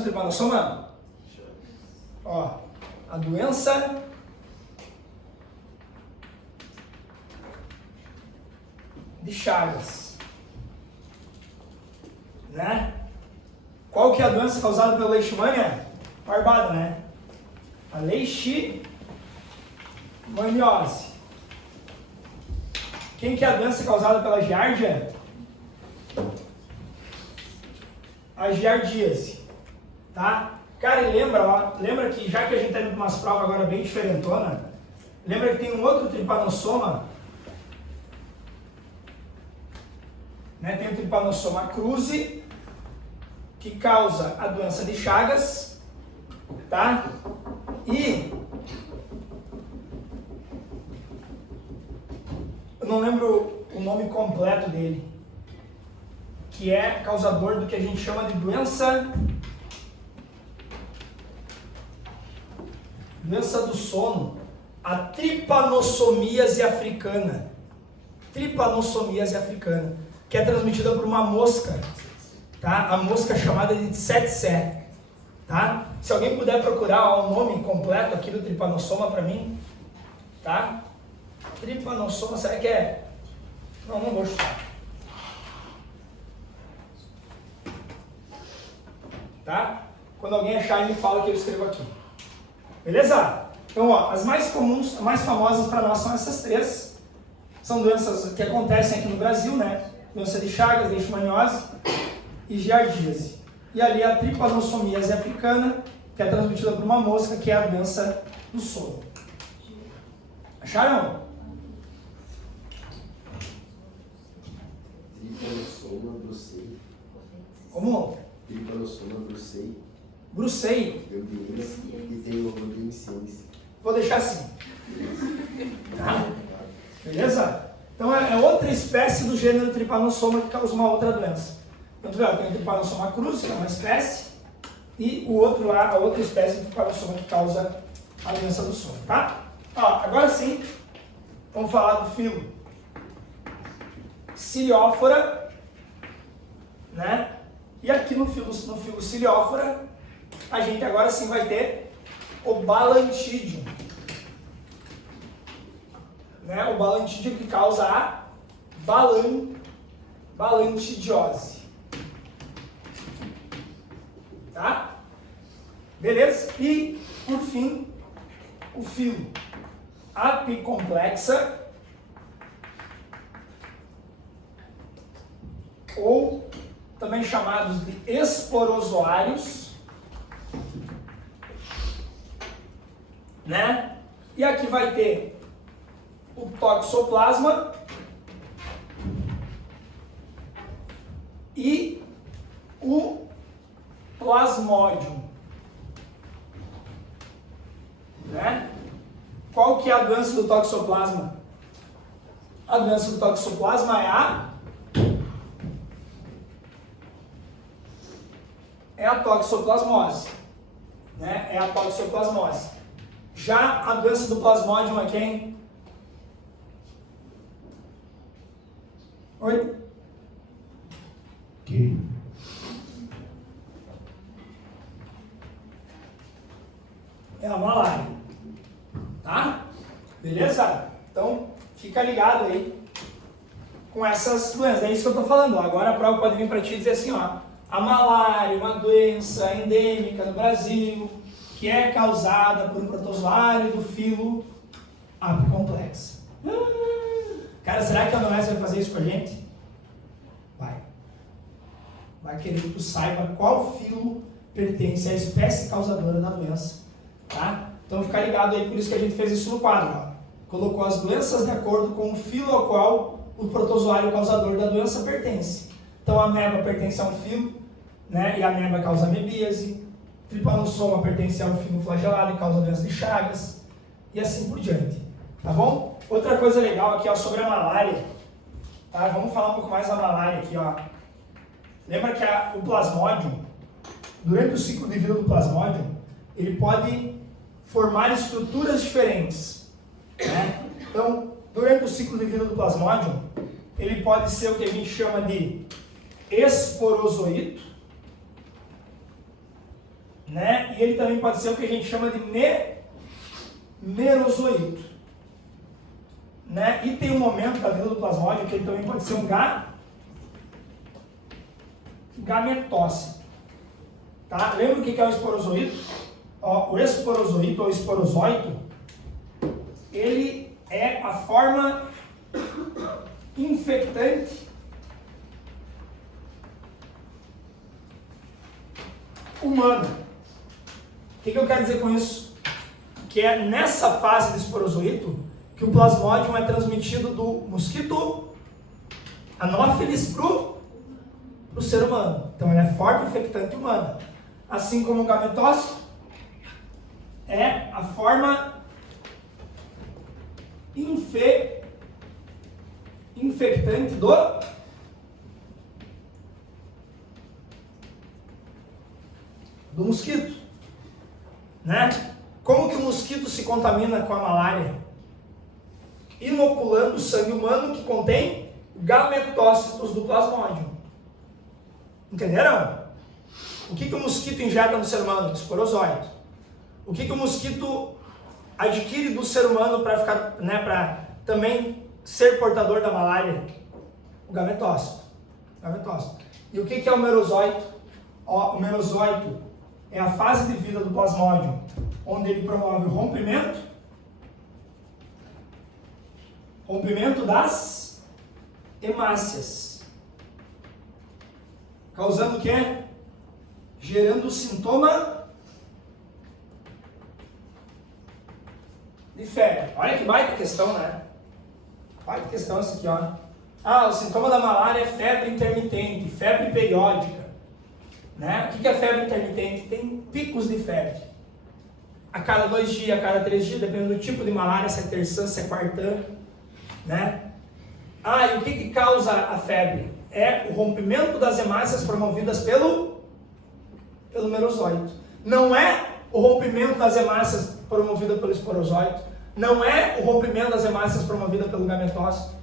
Tripanossoma? Ó, a doença de Chagas, né? Qual que é a doença causada pela leishmania? Barbada, né? A leishmaniose. Quem que é a doença causada pela giardia? A giardíase, tá? Cara, e lembra, ó, lembra que já que a gente tá indo para umas provas agora bem diferentona, lembra que tem um outro tripanossoma, né? Tem o tripanossoma cruzi, que causa a doença de Chagas, tá? E eu não lembro o nome completo dele, que é causador do que a gente chama de doença do sono, a tripanossomíase africana. Tripanossomíase africana, que é transmitida por uma mosca, tá? A mosca chamada de tsetse, tá? Se alguém puder procurar o nome completo aqui do tripanossoma para mim, tá? Tripanossoma, será que é? Não vou chutar. Tá? Quando alguém achar, ele fala que eu escrevo aqui. Beleza? Então, ó, as mais comuns, as mais famosas para nós são essas três. São doenças que acontecem aqui no Brasil, né? Doença de Chagas, leishmaniose e giardíase. E ali a tripanossomíase africana, que é transmitida por uma mosca, que é a doença do sono. Acharam? Tripanossoma brucei. Como? Tripanossoma brucei. Brucei. Eu vi e tem o nome de ciência. Vou deixar assim. Tá? Beleza? Então é outra espécie do gênero tripanossoma que causa uma outra doença. Então tu vê, tem o tripanossoma cruzi, que é uma espécie, e o outro lá, a outra espécie de tripanossoma que causa a doença do sono, tá? Ó, agora sim, vamos falar do filo Ciliófora, né? E aqui no filo Ciliófora, a gente agora sim vai ter o Balantidium, né? O Balantidium que causa a balantidiose, tá? Beleza? E, por fim, o filo Apicomplexa, ou também chamados de esporozoários, né? E aqui vai ter o toxoplasma e o plasmodium, né? Qual que é a doença do toxoplasma? A doença do toxoplasma é a toxoplasmose, né? É a toxoplasmose. Já a doença do plasmodium é quem? Oi? Que? É a malária, tá? Beleza? Então, fica ligado aí com essas doenças. É isso que eu tô falando. Agora a prova pode vir para ti e dizer assim, ó, a malária, uma doença endêmica no Brasil, que é causada por um protozoário do filo Apicomplexa. Cara, será que a OMS vai fazer isso com a gente? Vai querer que tu saiba qual filo pertence à espécie causadora da doença, tá? Então fica ligado aí, por isso que a gente fez isso no quadro, ó. Colocou as doenças de acordo com o filo ao qual o protozoário causador da doença pertence. Então a ameba pertence a um filo, né? E a ameba causa amebíase. Tripanossoma pertence ao filo flagelado e causa doença de Chagas. E assim por diante, tá bom? Outra coisa legal aqui, ó, sobre a malária, tá? Vamos falar um pouco mais da malária aqui, ó. Lembra que o plasmodium, durante o ciclo de vida do plasmodium, ele pode formar estruturas diferentes, né? Então, durante o ciclo de vida do plasmodium, ele pode ser o que a gente chama de esporozoito, né? E ele também pode ser o que a gente chama de merozoito, né? E tem um momento da vida do plasmódio que ele também pode ser um gametócito, tá? Lembra o que é o esporozoito? Ó, o esporozoito ou esporozoito, ele é a forma infectante humana. O que eu quero dizer com isso? Que é nessa fase do esporozoito que o plasmódium é transmitido do mosquito Anopheles pro ser humano. Então ele é forma infectante humana. Assim como o gametócito é a forma infectante do mosquito, né? Como que o mosquito se contamina com a malária? Inoculando o sangue humano que contém gametócitos do plasmódium. Entenderam? O que o mosquito injeta no ser humano? Esporozoito. O que o mosquito adquire do ser humano para ficar, né, para também ser portador da malária? O gametócito. E o que é o merozoito? O merozoito é a fase de vida do plasmódium, onde ele promove o rompimento das hemácias, causando o quê? Gerando sintoma de febre. Olha que baita questão, né? Baita questão essa aqui, ó. O sintoma da malária é febre intermitente, febre periódica. Né? O que é febre intermitente? Tem picos de febre. A cada 2 dias, a cada 3 dias, dependendo do tipo de malária, se é terçã, se é quartã. Né? E o que causa a febre? É o rompimento das hemácias promovidas pelo merozoito. Não é o rompimento das hemácias promovida pelo esporozoito. Não é o rompimento das hemácias promovida pelo gametócito.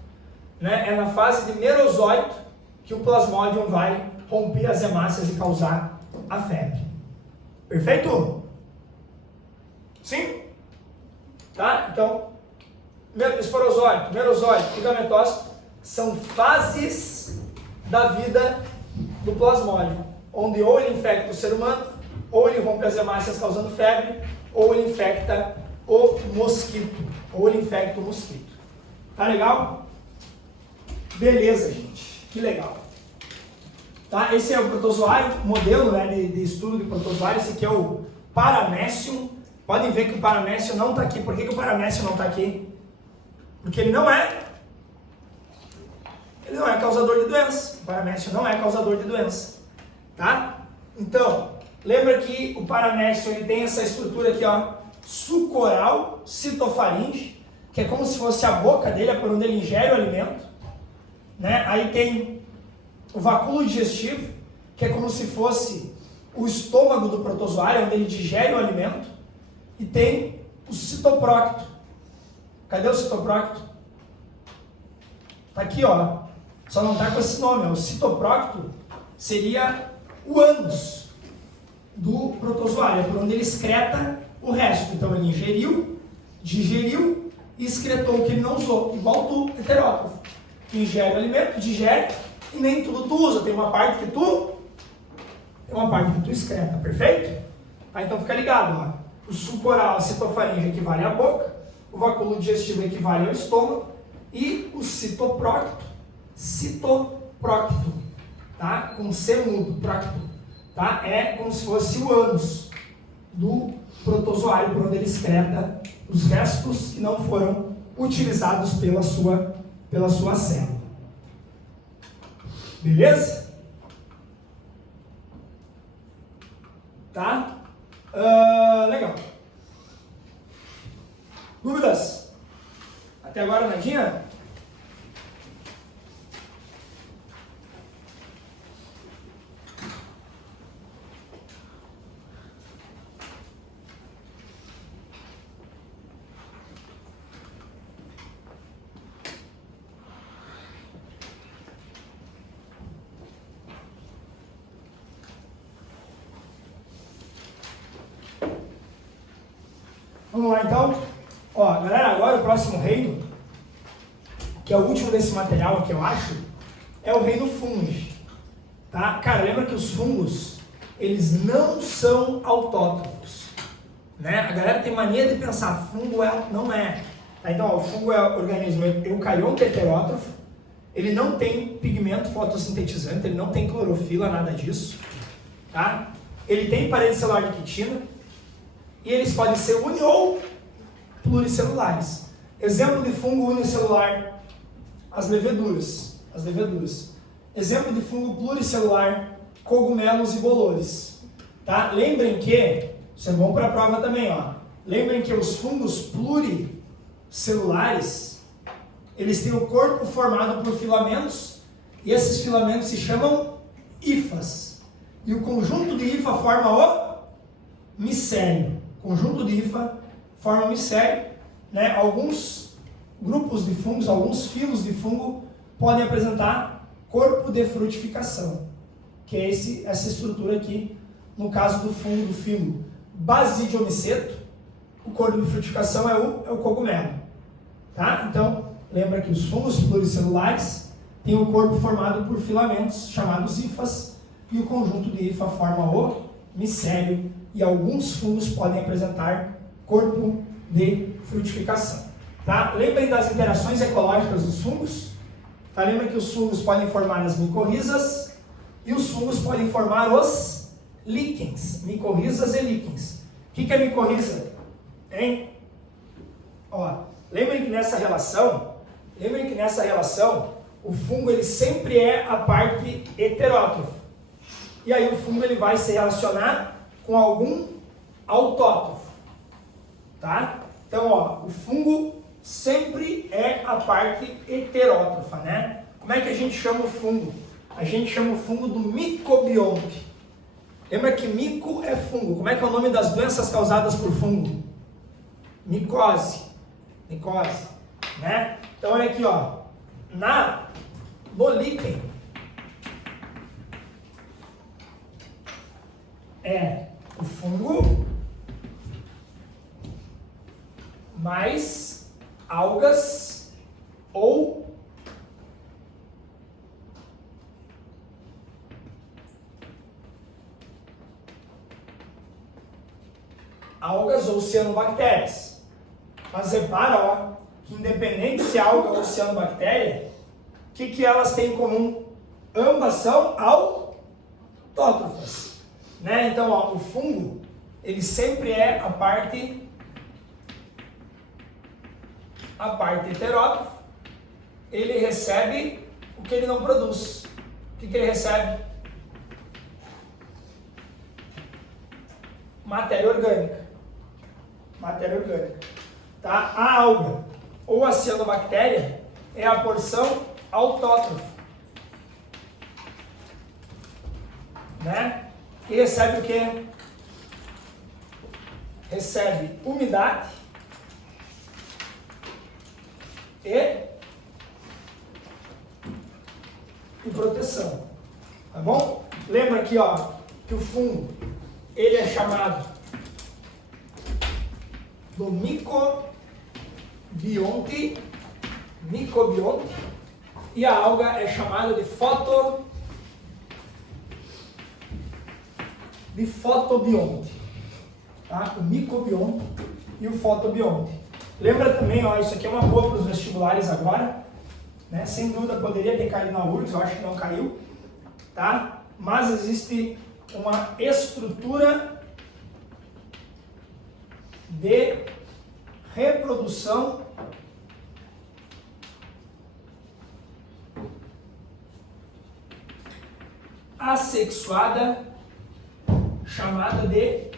Né? É na fase de merozoito que o plasmódium vai romper as hemácias e causar a febre. Perfeito? Sim? Tá? Então, esporozoito, merozoito e gametócito são fases da vida do plasmódium, onde ou ele infecta o ser humano, ou ele rompe as hemácias causando febre, ou ele infecta o mosquito, Tá legal? Beleza, gente. Que legal. Tá? Esse é o protozoário, modelo, né, de estudo de protozoário. Esse aqui é o Paramecium. Podem ver que o Paramecium não está aqui. Por que o Paramecium não está aqui? Porque ele não é causador de doença. O Paramecium não é causador de doença. Tá? Então, lembra que o Paramecium ele tem essa estrutura aqui, ó, sucoral citofaringe, que é como se fosse a boca dele, é por onde ele ingere o alimento. Né? Aí tem o vacúolo digestivo, que é como se fosse o estômago do protozoário, onde ele digere o alimento. E tem o citoprócto. Cadê o citoprócto? Tá aqui, ó. Só não tá com esse nome. O citoprócto seria o ânus do protozoário, é por onde ele excreta o resto. Então ele ingeriu, digeriu e excretou o que ele não usou. Igual tu, heterótrofo, que ingere o alimento, digere, e nem tudo tu usa, tem uma parte que tu excreta, perfeito? Tá, então fica ligado, ó. O sucoral, a citofaringe equivale à boca, o vacúolo digestivo equivale ao estômago, e o citoprócto, tá? Com C mudo, prócto, tá? É como se fosse o ânus do protozoário, por onde ele excreta os restos que não foram utilizados pela sua célula. Beleza? Tá? Legal. Dúvidas? Até agora, nadinha? Vamos lá então. Ó, galera, agora o próximo reino, que é o último desse material que eu acho, é o reino fungi. Tá? Cara, lembra que os fungos, eles não são autótrofos. Né? A galera tem mania de pensar, fungo não é. Tá? Então, ó, o fungo é um organismo eucarionto heterótrofo, ele não tem pigmento fotossintetizante, ele não tem clorofila, nada disso. Tá? Ele tem parede celular de quitina, e eles podem ser uni ou pluricelulares. Exemplo de fungo unicelular, as leveduras. Exemplo de fungo pluricelular, cogumelos e bolores. Tá? Lembrem que, isso é bom para a prova também, ó. Lembrem que os fungos pluricelulares, eles têm o corpo formado por filamentos, e esses filamentos se chamam hifas. E o conjunto de hifa forma o micélio. Conjunto de hifa forma o micélio. Né? Alguns grupos de fungos, alguns filos de fungo podem apresentar corpo de frutificação, que é essa estrutura aqui. No caso do fungo do filo Basidiomiceto, o corpo de frutificação é o cogumelo. Tá? Então, lembra que os fungos pluricelulares têm o corpo formado por filamentos chamados hifas, e o conjunto de hifa forma o micélio, e alguns fungos podem apresentar corpo de frutificação. Tá? Lembrem das interações ecológicas dos fungos? Tá? Lembra que os fungos podem formar as micorrizas e os fungos podem formar os líquens. Micorrizas e líquens. O que é micorriza? Hein? Ó, lembrem que nessa relação, o fungo ele sempre é a parte heterótrofa. E aí o fungo ele vai se relacionar com algum autótrofo. Tá? Então, ó, o fungo sempre é a parte heterótrofa, né? Como é que a gente chama o fungo? A gente chama o fungo do micobionte. Lembra que mico é fungo. Como é que é o nome das doenças causadas por fungo? Micose. Micose, né? Então, olha aqui, ó. No líquen é o fungo mais algas ou cianobactérias. Mas repara, ó, que independente se é alga ou cianobactéria, o que elas têm em comum? Ambas são autótrofas. Né? Então, ó, o fungo, ele sempre é a parte heterótrofa. Ele recebe o que ele não produz. O que ele recebe? Matéria orgânica. Tá? A alga ou a cianobactéria é a porção autótrofa. Né? E recebe o quê? Recebe umidade e proteção. Tá bom? Lembra aqui, ó, que o fungo ele é chamado do micobionte, e a alga é chamada de fotobionte. Tá? O micobionte e o fotobionte. Lembra também, ó, isso aqui é uma boa para os vestibulares agora, né? Sem dúvida poderia ter caído na URGS, eu acho que não caiu, tá? Mas existe uma estrutura de reprodução assexuada chamada de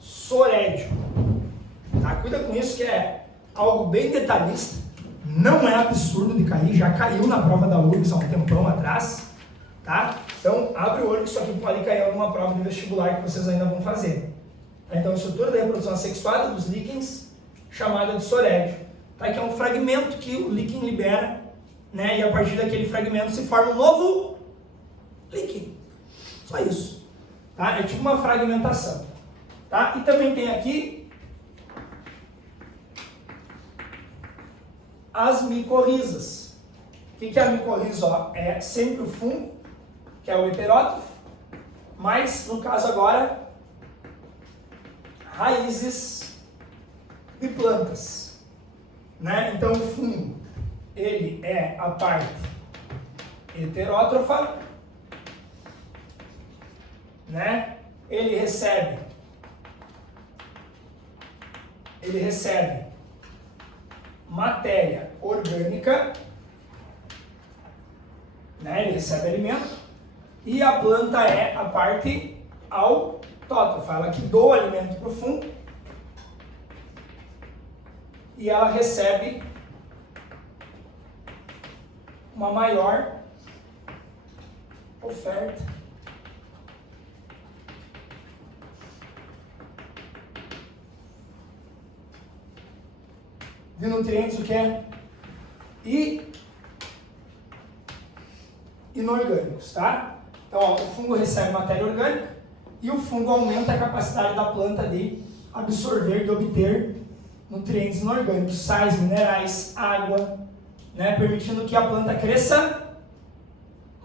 sorédio. Tá? Cuida com isso, que é algo bem detalhista, não é absurdo de cair, já caiu na prova da URGS há um tempão atrás, tá? Então abre o olho que isso aqui pode cair em alguma prova de vestibular que vocês ainda vão fazer. Então, a estrutura da reprodução assexuada dos líquens, chamada de sorédio, tá? Que é um fragmento que o líquen libera, né? E a partir daquele fragmento se forma um novo líquen. Só isso. Tá? É tipo uma fragmentação. Tá? E também tem aqui as micorrizas. O que é a micorriza? Ó, é sempre o fungo, que é o heterótrofo, mas no caso agora, raízes de plantas. Né? Então o fungo, ele é a parte heterótrofa, né? Ele recebe matéria orgânica, né? Ele recebe alimento, e a planta é a parte autótrofa, ela que doa alimento para o fungo e ela recebe uma maior oferta de nutrientes, o que é? Inorgânicos, tá? Então, ó, o fungo recebe matéria orgânica e o fungo aumenta a capacidade da planta de absorver, de obter nutrientes inorgânicos, sais, minerais, água, né? Permitindo que a planta cresça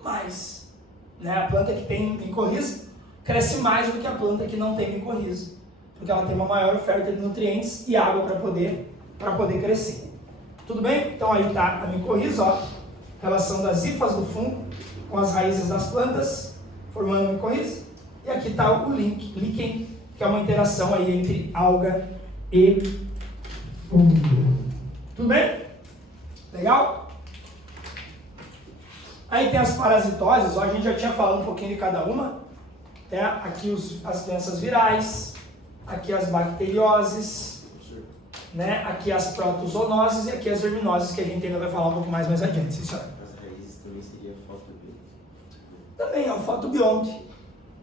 mais. Né? A planta que tem micorriza cresce mais do que a planta que não tem micorriza, porque ela tem uma maior oferta de nutrientes e água para poder crescer. Tudo bem? Então aí está a micorriza, ó, relação das hifas do fungo com as raízes das plantas, formando a micorriza. E aqui está o líquen, que é uma interação aí entre alga e fungo. Tudo bem? Legal? Aí tem as parasitoses, ó, a gente já tinha falado um pouquinho de cada uma. Tem aqui as doenças virais, aqui as bacterioses, né? Aqui as protozoonoses e aqui as verminoses, que a gente ainda vai falar um pouco mais adiante. Sim, senhora. As raízes também seria fotobionte. Também é o fotobionte,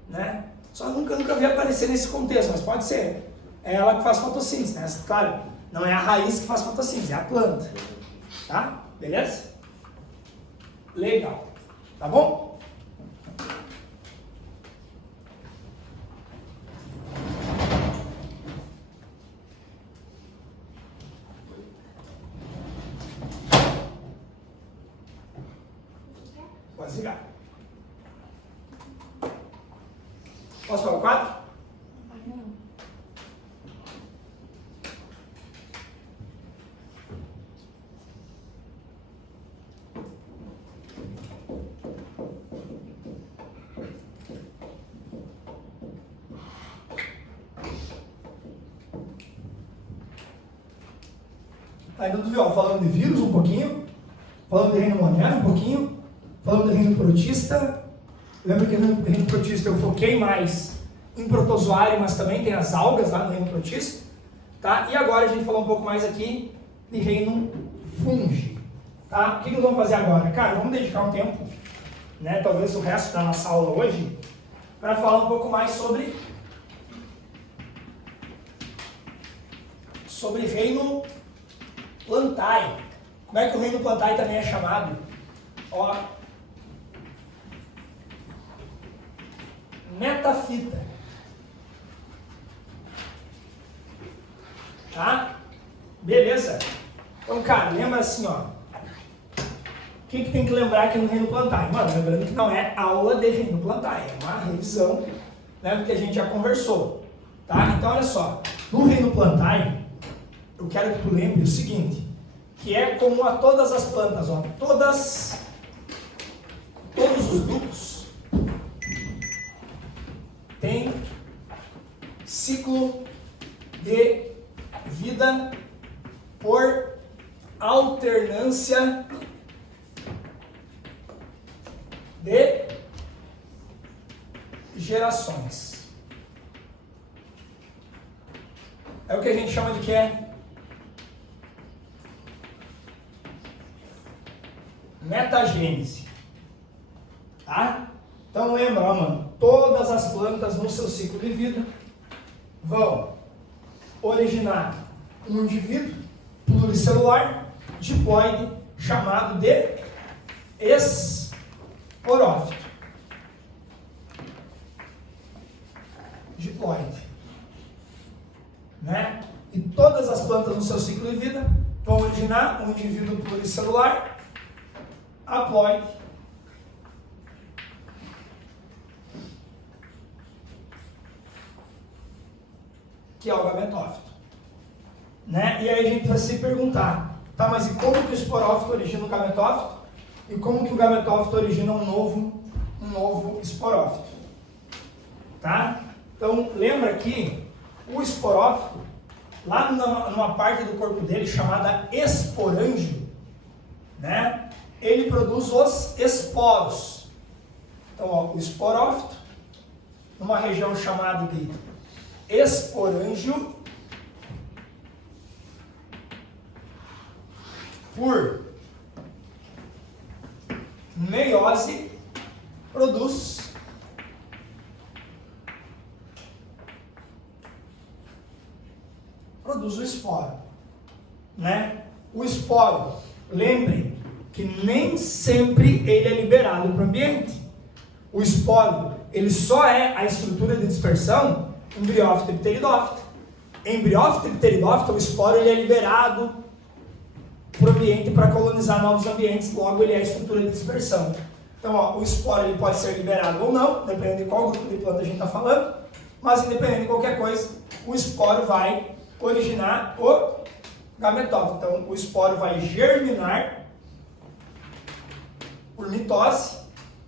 né? Só nunca vi aparecer nesse contexto, mas pode ser. É ela que faz fotossíntese, né? Claro, não é a raiz que faz fotossíntese, é a planta. Tá? Beleza? Legal. Tá bom? Pode ligar. Posso para o 4? Não. Aí não viu, ó, falando de vírus um pouquinho, falando de reino moniano um pouquinho, falando de reino protista. Lembra que no reino protista eu foquei mais em protozoário, mas também tem as algas lá no reino protista, tá? E agora a gente falou um pouco mais aqui de reino fungi, tá? O que nós vamos fazer agora? Cara, vamos dedicar um tempo, né? Talvez o resto da nossa aula hoje, para falar um pouco mais sobre reino plantae. Como é que o reino plantae também é chamado? Ó, metafita. Tá? Beleza? Então, cara, lembra assim, ó. O que tem que lembrar aqui no reino plantae? Mano, lembrando que não é aula de reino plantae, é uma revisão, né, do que a gente já conversou. Tá? Então, olha só. No reino plantae, eu quero que tu lembre o seguinte, que é comum a todas as plantas, ó. Todos os grupos têm ciclo de vida por alternância de gerações. É o que a gente chama de quê? Metagênese. Tá? Então lembra, ó, mano, todas as plantas no seu ciclo de vida vão originar um indivíduo pluricelular diploide chamado de esporófito. Diploide. todas as plantas no seu ciclo de vida vão originar um indivíduo pluricelular haploide, que é o gametófito. Né? E aí a gente vai se perguntar, tá, mas e como que o esporófito origina o gametófito? E como que o gametófito origina um novo esporófito? Tá? Então, lembra que o esporófito, lá numa parte do corpo dele chamada esporângio, né, ele produz os esporos. Então, ó, o esporófito, numa região chamada de esporângio, por meiose, produz o esporo, né? O esporo, lembrem que nem sempre ele é liberado para o ambiente. O esporo, ele só é a estrutura de dispersão embriófito e pteridófito. Embriófito e pteridófito, o esporo ele é liberado para o ambiente para colonizar novos ambientes, logo ele é a estrutura de dispersão. Então, ó, o esporo ele pode ser liberado ou não, dependendo de qual grupo de planta a gente está falando, mas independente de qualquer coisa, o esporo vai originar o gametófito. Então, o esporo vai germinar por mitose,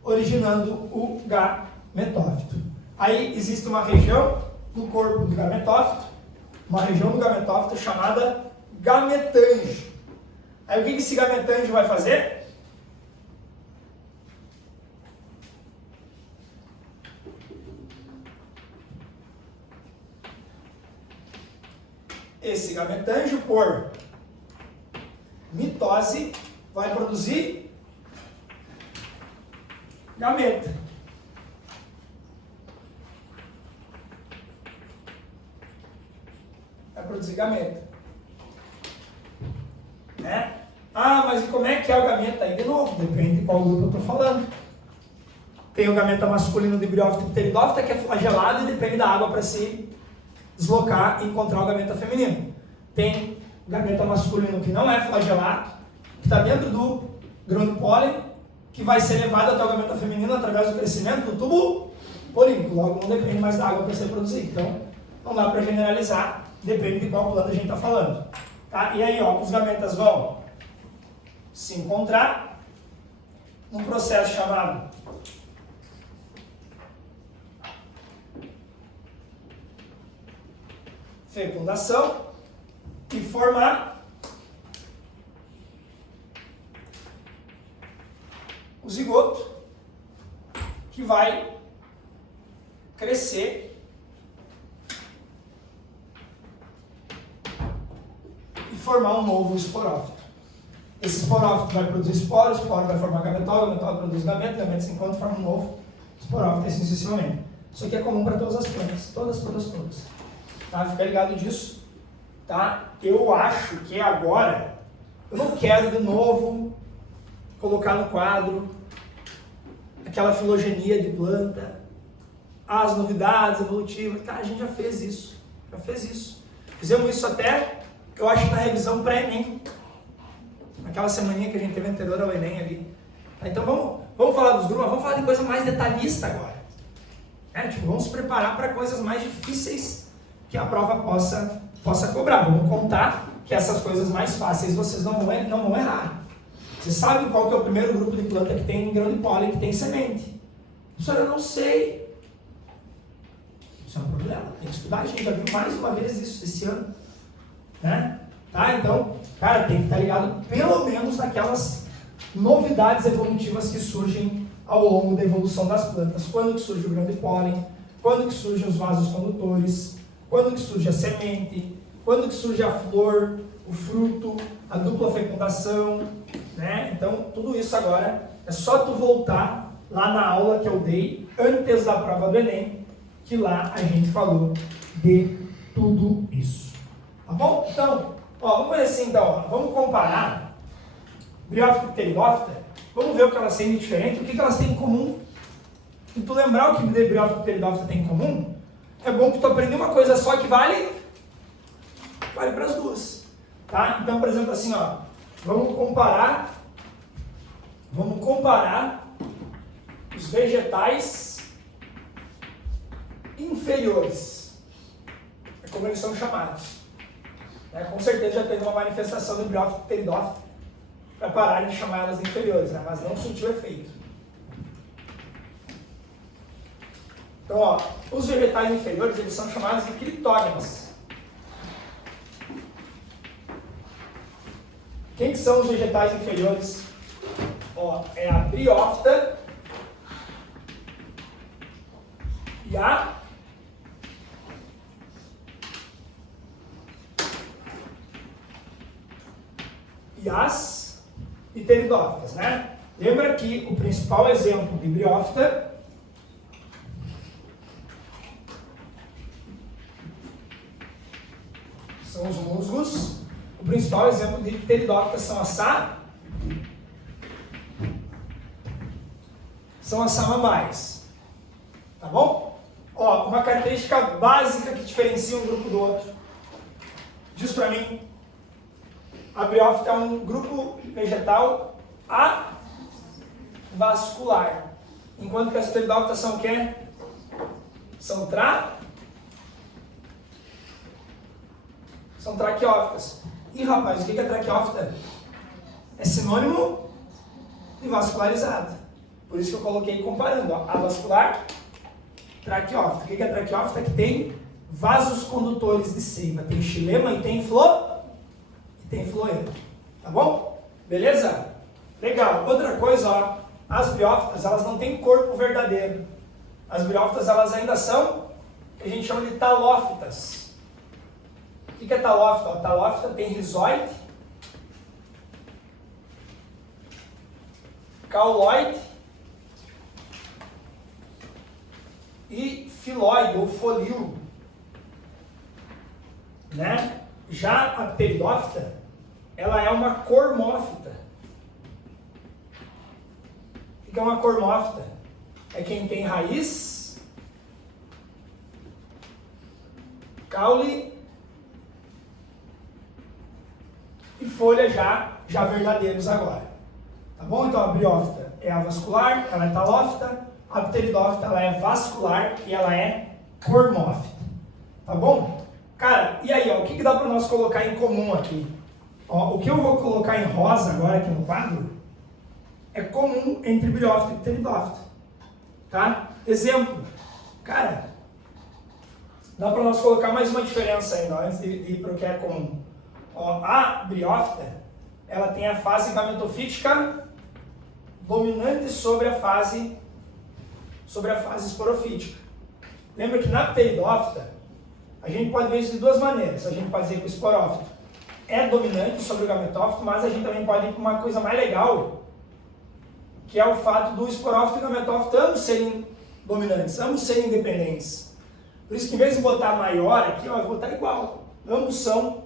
originando o gametófito. Aí existe uma região do corpo do gametófito, uma região do gametófito chamada gametângio. Aí o que esse gametângio vai fazer? Esse gametângio, por mitose, vai produzir gameta. Vai produzir gameta. Né? Ah, mas e como é que é o gameta? Aí de novo, depende de qual grupo eu estou falando. Tem o gameta masculino de embriófito e pteridófito, que é flagelado e depende da água para se deslocar e encontrar o gameta feminino. Tem o gameta masculino que não é flagelado, que está dentro do grão de pólen, que vai ser levado até o gameta feminino através do crescimento do tubo polínico. Logo, não depende mais da água para ser produzido. Então, não dá para generalizar, depende de qual planta a gente está falando. Tá? E aí, ó, os gametas vão se encontrar num processo chamado fecundação e formar o zigoto, que vai crescer e formar um novo esporófito. Esse esporófito vai produzir esporo, o esporo vai formar gametol, o gametol produz gameta, o gameta se encontra e forma um novo esporófito, assim sucessivamente. Isso aqui é comum para todas as plantas, todas. Tá? Fica ligado disso. Tá? Eu acho que agora, eu não quero de novo colocar no quadro aquela filogenia de planta, as novidades evolutivas. Cara, a gente já fez isso. Fizemos isso até, eu acho, na revisão pré-ENEM. Naquela semaninha que a gente teve anterior ao ENEM ali. Tá? Então vamos falar dos grupos, vamos falar de coisa mais detalhista agora. Tipo, vamos se preparar para coisas mais difíceis que a prova possa cobrar. Vamos contar que essas coisas mais fáceis vocês não vão errar. Vocês sabem qual que é o primeiro grupo de planta que tem grão de pólen, que tem semente? Professor, eu não sei. Isso é um problema, tem que estudar. A gente já viu mais uma vez isso esse ano. Né? Tá? Então, cara, tem que estar ligado pelo menos naquelas novidades evolutivas que surgem ao longo da evolução das plantas. Quando que surge o grão de pólen, quando que surgem os vasos condutores, quando que surge a semente, quando que surge a flor, o fruto, a dupla fecundação, né? Então, tudo isso agora é só tu voltar lá na aula que eu dei antes da prova do Enem, que lá a gente falou de tudo isso. Tá bom? Então, ó, vamos ver assim, então, ó, vamos comparar briófita e pteridófita, vamos ver o que elas têm de diferente, o que elas têm em comum. Se tu lembrar o que briófita e pteridófita têm em comum, é bom que tu aprender uma coisa só que vale Vale para as duas. Tá? Então, por exemplo, assim, ó, vamos comparar os vegetais inferiores. É como eles são chamados. Né? Com certeza já teve uma manifestação do briófito e pteridófito para pararem de chamar elas de inferiores, né? Mas não surtiu efeito. Então, ó, os vegetais inferiores, eles são chamados de criptógamas. Quem que são os vegetais inferiores? Ó, é a briófita e as pteridófitas, né? Lembra que o principal exemplo de briófita são os musgos. O principal exemplo de pteridófitas são as samambaias. Tá bom? Ó, uma característica básica que diferencia um grupo do outro. Diz pra mim. A briófita é um grupo vegetal avascular. Enquanto que as pteridófitas são o quê? São traqueófitas. E rapaz, o que é traqueófita? É sinônimo de vascularizado. Por isso que eu coloquei comparando, ó, avascular, traqueófita. O que é traqueófita? Que tem vasos condutores de seiva. Tem xilema e tem floema. Tá bom? Beleza? Legal. Outra coisa, ó, as briófitas, elas não têm corpo verdadeiro. As briófitas, elas ainda são o que a gente chama de talófitas. O que é talófita? A talófita tem rizoide, cauloide e filóide ou folíolo, né? Já a pteridófita, ela é uma cormófita. O que é uma cormófita? É quem tem raiz, caule e folha já verdadeiros agora. Tá bom? Então a briófita é avascular, ela é talófita, a pteridófita ela é vascular e ela é cormófita. Tá bom? Cara, e aí, ó, o que dá para nós colocar em comum aqui? Ó, o que eu vou colocar em rosa agora aqui no quadro é comum entre briófita e pteridófita. Tá? Exemplo. Cara, dá para nós colocar mais uma diferença ainda, antes de ir para o que é comum. Ó, a briófita, ela tem a fase gametofítica dominante sobre a fase esporofítica. Lembra que na pteridófita, a gente pode ver isso de duas maneiras. A gente pode dizer que o esporófito é dominante sobre o gametófito, mas a gente também pode ir para uma coisa mais legal, que é o fato do esporófito e o gametófito ambos serem dominantes, ambos serem independentes. Por isso que em vez de botar maior aqui, ó, eu vou botar igual. Ambos são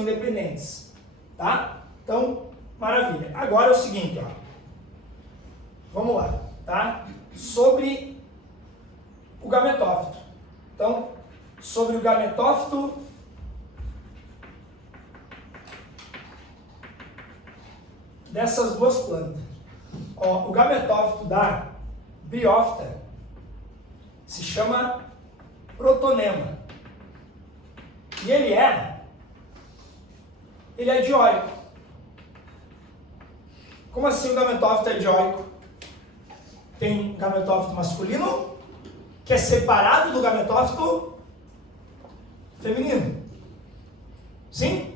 independentes. Tá? Então, maravilha. Agora é o seguinte, ó. Vamos lá, tá? Sobre o gametófito. Então, sobre o gametófito dessas duas plantas. Ó, o gametófito da briófita se chama protonema. E ele é dioico. Como assim o gametófito é dioico? Tem gametófito masculino, que é separado do gametófito feminino. Sim?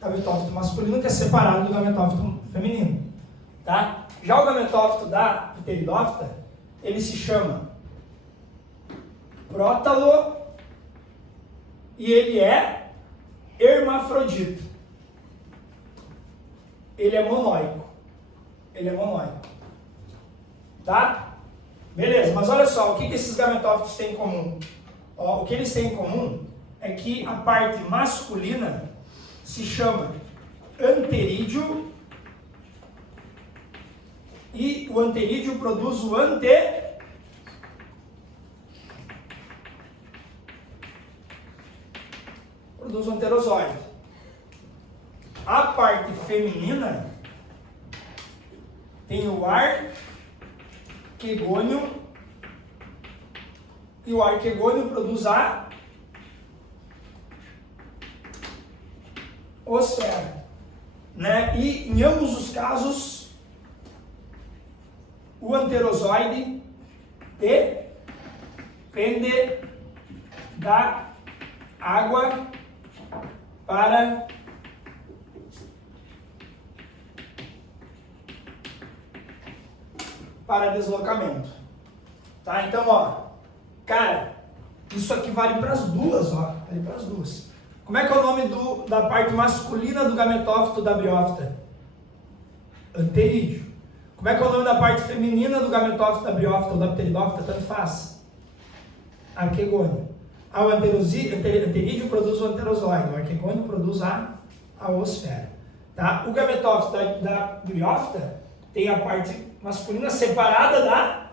Gametófito masculino que é separado do gametófito feminino. Tá? Já o gametófito da pteridófita, ele se chama prótalo e ele é hermafrodita. Ele é monóico. Tá? Beleza, mas olha só, o que esses gametófitos têm em comum? Ó, o que eles têm em comum é que a parte masculina se chama anterídeo e o anterídeo produz o produz o anterosóide. A parte feminina tem o arquegônio, e o arquegônio produz a osfera, né? E em ambos os casos, o anterosóide depende da água para deslocamento, tá? Então, ó, cara, isso aqui vale para as duas, ó, vale para as duas. Como é que é o nome da parte masculina do gametófito da briófita? Anterídeo. Como é que é o nome da parte feminina do gametófito da briófita ou da pteridófita? Tanto faz. Arquegônio. O anterídeo produz o anterosóide, o arquegônio produz a osfera. Tá? O gametófito da briófita tem a parte masculina separada da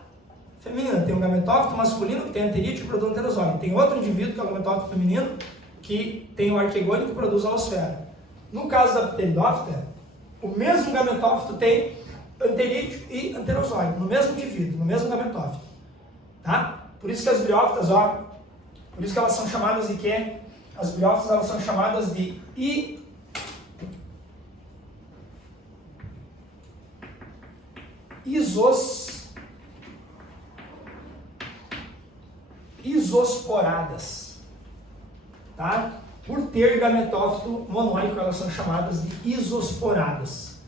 feminina. Tem um gametófito masculino que tem anterídeo que produz o anterosóide. Tem outro indivíduo que é o gametófito feminino que tem o arquegônio que produz a osfera. No caso da pteridófita, o mesmo gametófito tem anterídeo e anterosóide, no mesmo indivíduo, no mesmo gametófito. Tá? Por isso que as briófitas, ó, por isso que elas são chamadas de quê? As briófitas, elas são chamadas de isosporadas. Tá? Por ter gametófito monóico, elas são chamadas de isosporadas.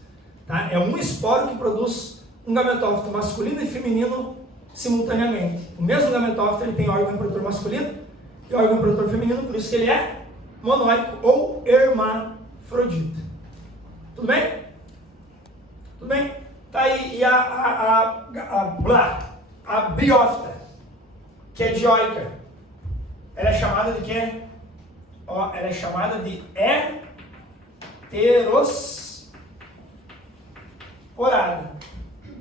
Tá? É um esporo que produz um gametófito masculino e feminino simultaneamente. O mesmo gametófito ele tem órgão reprodutor masculino e órgão reprodutor feminino, por isso que ele é monóico ou hermafrodita. Tudo bem? Tudo bem? Tá aí, e a briófita, que é dioica, ela é chamada de quê? Ó, ela é chamada de heterosporada.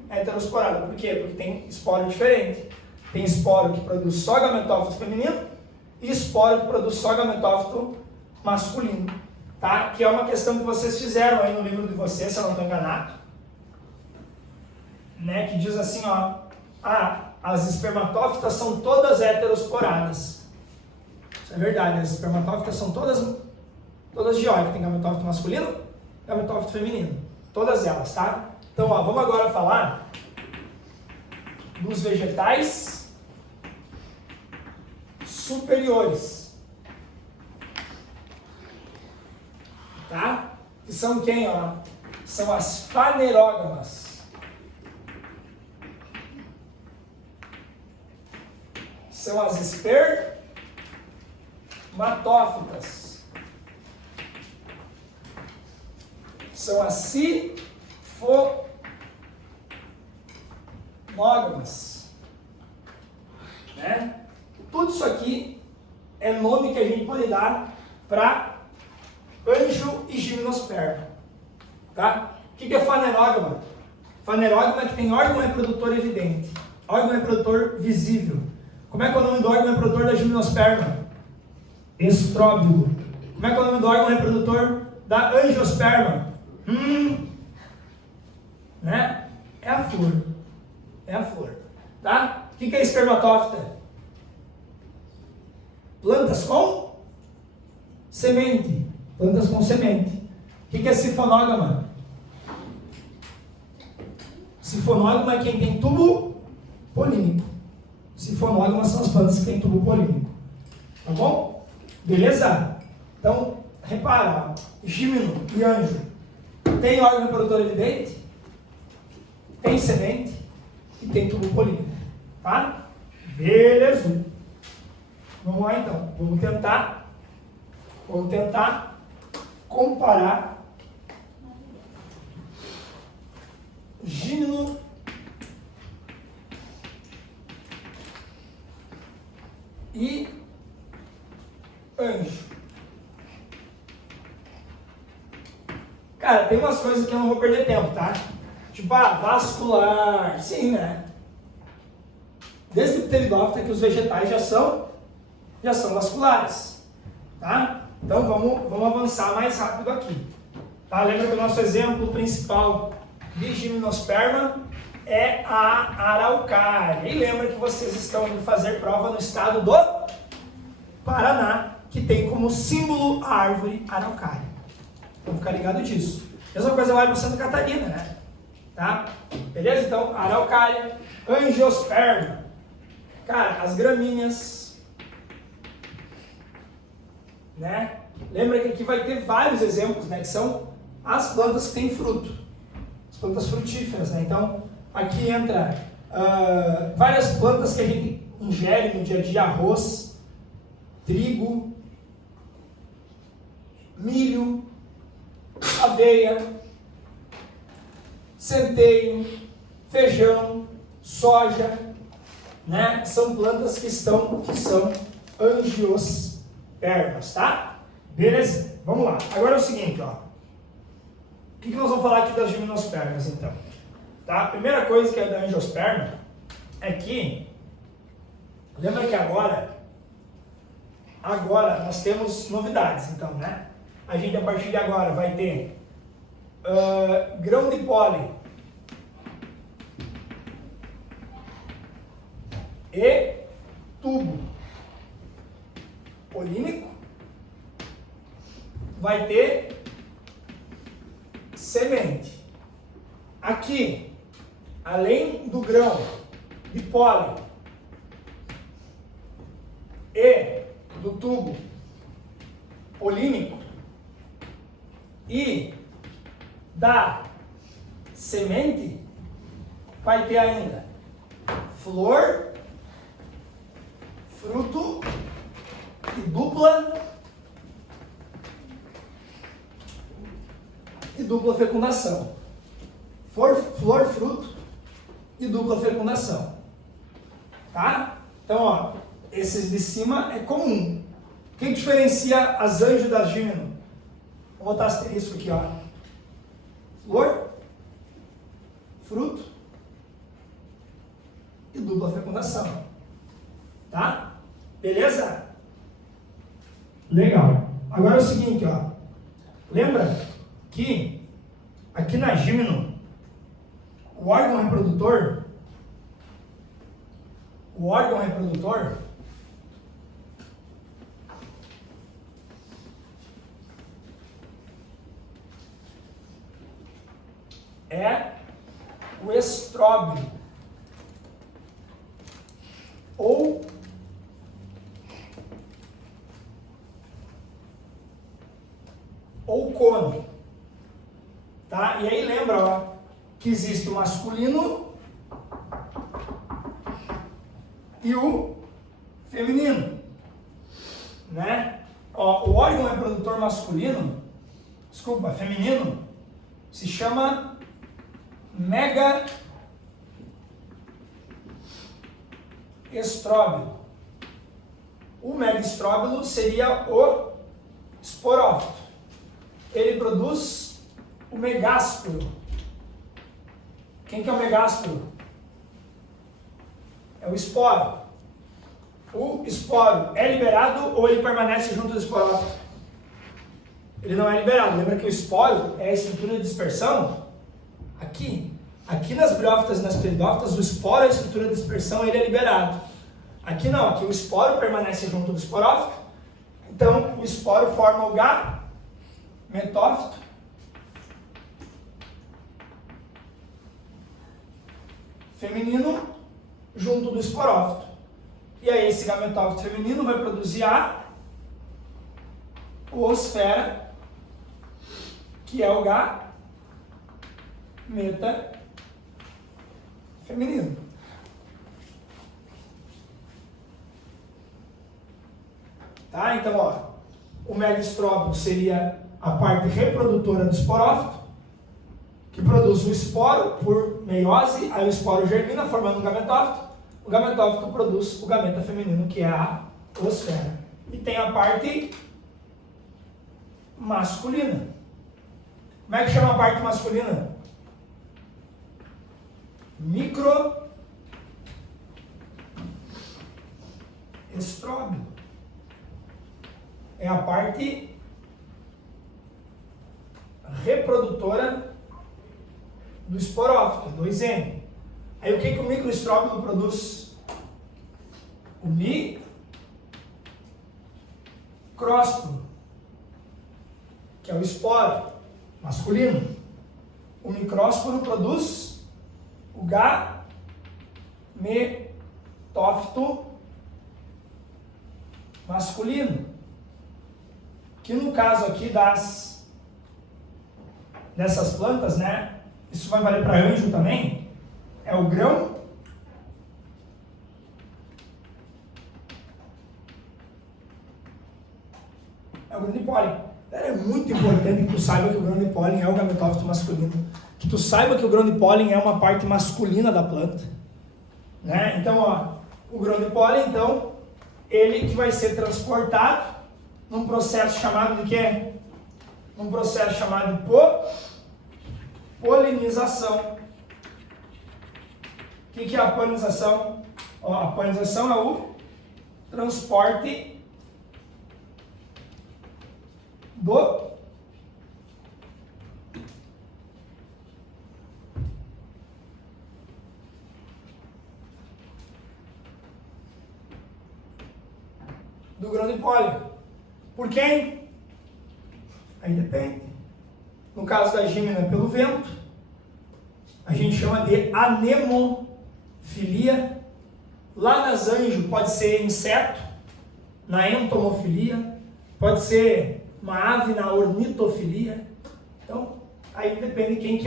Heterosporada, por quê? Porque tem esporo diferente. Tem esporo que produz só gametófito feminino e esporo que produz só gametófito masculino. Tá? Que é uma questão que vocês fizeram aí no livro de vocês, se eu não estou enganado. Né? Que diz assim, ó, as espermatófitas são todas heterosporadas. Isso é verdade, as espermatófitas são todas dioicas, tem gametófito masculino, gametófito feminino, todas elas, tá? Então, ó, vamos agora falar dos vegetais superiores, tá? Que são quem, ó? São as fanerógamas. São as espermatófitas. São as sifonógamas. Né? Tudo isso aqui é nome que a gente pode dar para anjo e gimnosperma. Tá? O que é fanerógama? Fanerógama é que tem órgão reprodutor evidente, órgão reprodutor visível. Como é que é o nome do órgão reprodutor da gimnosperma? Estróbilo. Como é que é o nome do órgão reprodutor da angiosperma? Né? É a flor. É a flor. Tá? O que é espermatófita? Plantas com semente. Plantas com semente. O que é sifonógama? Sifonógama é quem tem tubo polínico. Sifonógamas são as plantas que têm tubo polínico. Tá bom? Beleza? Então, repara, gímeno e anjo tem órgão reprodutor evidente, tem semente e tem tubo polínico. Tá? Beleza? Vamos lá então. Vamos tentar comparar gímeno e anjo. Cara, tem umas coisas que eu não vou perder tempo, tá? Tipo, vascular, sim, né? Desde o pteridófita que os vegetais já são vasculares, tá? Então vamos avançar mais rápido aqui. Tá? Lembra que o nosso exemplo principal de gimnosperma é a araucária. E lembra que vocês estão indo fazer prova no estado do Paraná, que tem como símbolo a árvore araucária. Então ficar ligado disso. Mesma coisa vai para Santa Catarina, né? Tá? Beleza? Então, araucária, angiosperma. Cara, as gramíneas, né? Lembra que aqui vai ter vários exemplos, né? Que são as plantas que têm fruto, as plantas frutíferas, né? Então, aqui entra várias plantas que a gente ingere no dia a dia: arroz, trigo, milho, aveia, centeio, feijão, soja, né? São plantas que são angiospermas, tá? Beleza? Vamos lá. Agora é o seguinte, ó. O que nós vamos falar aqui das gimnospermas, então? Tá? A primeira coisa que é da angiosperma é que, lembra que agora nós temos novidades, então, né? A gente, a partir de agora, vai ter grão de pólen e tubo polínico, vai ter semente. Aqui, além do grão de pólen e do tubo polínico e da semente, vai ter ainda flor, fruto e dupla fecundação. Flor, fruto e dupla fecundação. Tá? Então, ó, esses de cima é comum. O que diferencia as anjo das gímeno? Vou botar asterisco aqui, ó. Flor, fruto e dupla fecundação. Tá? Beleza? Legal. Agora é o seguinte, ó. Lembra que aqui na gímeno, o órgão reprodutor é o estróbilo ou cone, tá? E aí lembra, ó, que existe o masculino e o feminino, né? Ó, o órgão reprodutor feminino, se chama megaestróbilo. O megaestróbilo seria o esporófito. Ele produz o megásporo. Quem que é o megásporo? É o esporo. O esporo é liberado ou ele permanece junto do esporófito? Ele não é liberado. Lembra que o esporo é a estrutura de dispersão? Aqui nas briófitas e nas peridófitas, o esporo é a estrutura de dispersão, ele é liberado. Aqui não, aqui o esporo permanece junto do esporófito. Então, o esporo forma o gametófito. Feminino junto do esporófito. E aí esse gametófito feminino vai produzir a oosfera, que é o gameta feminino. Tá? Então, ó, o megastróbilo seria a parte reprodutora do esporófito, que produz o esporo por meiose, aí o esporo germina formando um gametófito. O gametófito produz o gameta feminino, que é a oosfera. E tem a parte masculina. Como é que chama a parte masculina? Microestróbilo. é a parte reprodutora do esporófito, 2N. Aí o que o microestróbilo produz? O micrósporo, que é o esporo masculino. O micrósporo produz o gametófito masculino, que no caso aqui dessas plantas, né, isso vai valer para anjo também, é o grão de pólen. É muito importante que tu saiba que o grão de pólen é o gametófito masculino, que tu saiba que o grão de pólen é uma parte masculina da planta, né? Então, ó, o grão de pólen, então, ele que vai ser transportado num processo chamado de quê? Um processo chamado de polinização. O que é a polinização? Ó, a polinização é o transporte do grão de pólen. Por quem? Aí depende. No caso da gímena, pelo vento. A gente chama de anemofilia. Lá nas anjo pode ser inseto, na entomofilia. Pode ser uma ave na ornitofilia. Então, aí depende quem que